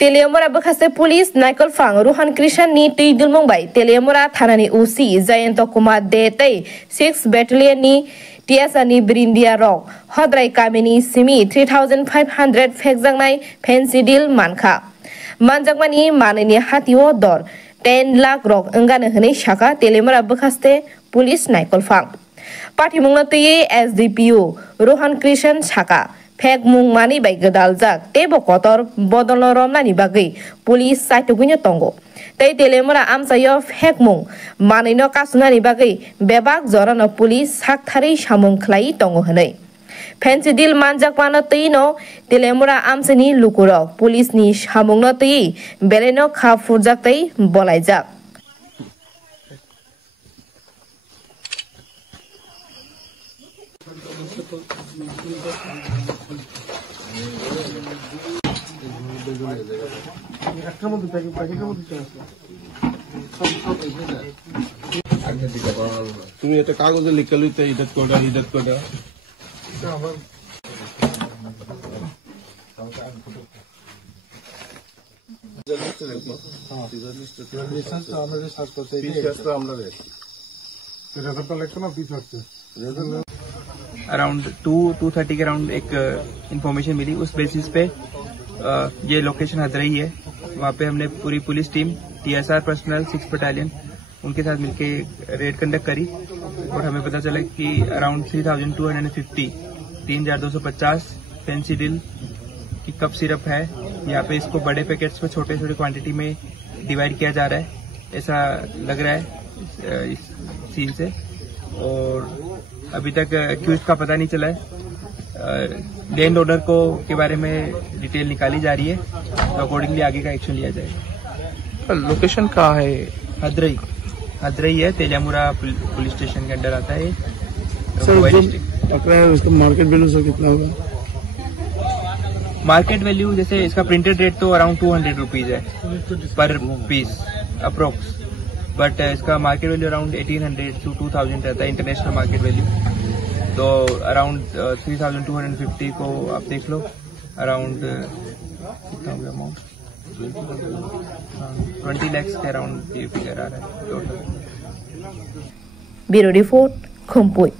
तेलियामरा बखासे police नाइकल फांग Rohan Krishna नी तै दुलमंबाय तेलियामरा थानानि ओसी जयंत कुमार दे तै 6 battalion नि टीएसआर नि ब्रिंदिया रक हद्राय कामिनी सिमी 3500 फेकजांनाय फेंसिडिल मानखा मानजाकमानि मानैनि हातिओ दर 10 लाख रक अंगानो हनै शाखा तेलियामरा बखासे पुलिस नाइकल फांग पाठिमुंगनो तैयै एसडीपीओ रोहन कृष्ण शाखा फेक मुंग मानि बाय गदाल जाक तेबो कतर बदल रमनानि बागै पुलिस साइटुगैनो तंगो तै तेलियामरा आमसायो फेक मुंग मानैनो कासुनानि बागै बेबाक जरानो पुलिस साकथारै सामुं खलाई तंगो हनै फेंसिडिल मानजाकमानो तैनो तेलियामरा आमसानि लुकुरो पुलिसनि सामुंनो तै बेलेनो खा फुरजाक तै बलायजाक তুমি এটা কাগজে লিখে লইতে হিদাত কোডা अराउंड 2:30 के अराउंड एक इंफॉर्मेशन मिली। उस बेसिस पे ये लोकेशन हदरई है। वहाँ पे हमने पूरी police team TSR personal 6 battalion उनके साथ मिलके रेड कंडक्ट करी और हमें पता चला कि अराउंड 3250 फेंसिडिल की कप सिरप है। यहाँ पे इसको बड़े पैकेट्स में छोटे छोटे क्वांटिटी में डिवाइड किया जा रहा है, ऐसा लग रहा है इस सीन से। और अभी तक एक्यूज का पता नहीं चला है। लैंड ओनर को के बारे में डिटेल निकाली जा रही है, तो अकॉर्डिंगली आगे का एक्शन लिया जाएगा। लोकेशन कहाँ है? हदरई है, तेलियामुरा पुलिस स्टेशन के अंडर आता है। इसका मार्केट वैल्यू सर कितना होगा? मार्केट वैल्यू जैसे इसका प्रिंटेड रेट तो अराउंड 200 रुपीज है पर पीस अप्रोक्स, बट इसका मार्केट वैल्यू अराउंड 1800 to 2000 रहता है इंटरनेशनल मार्केट वैल्यू। तो अराउंड 3250 को आप देख लो, अराउंड कितना हो गया अमाउंट, 20 lakhs के अराउंड ये फिगर आ रहा है टोटल। Bureau report खुमपुई।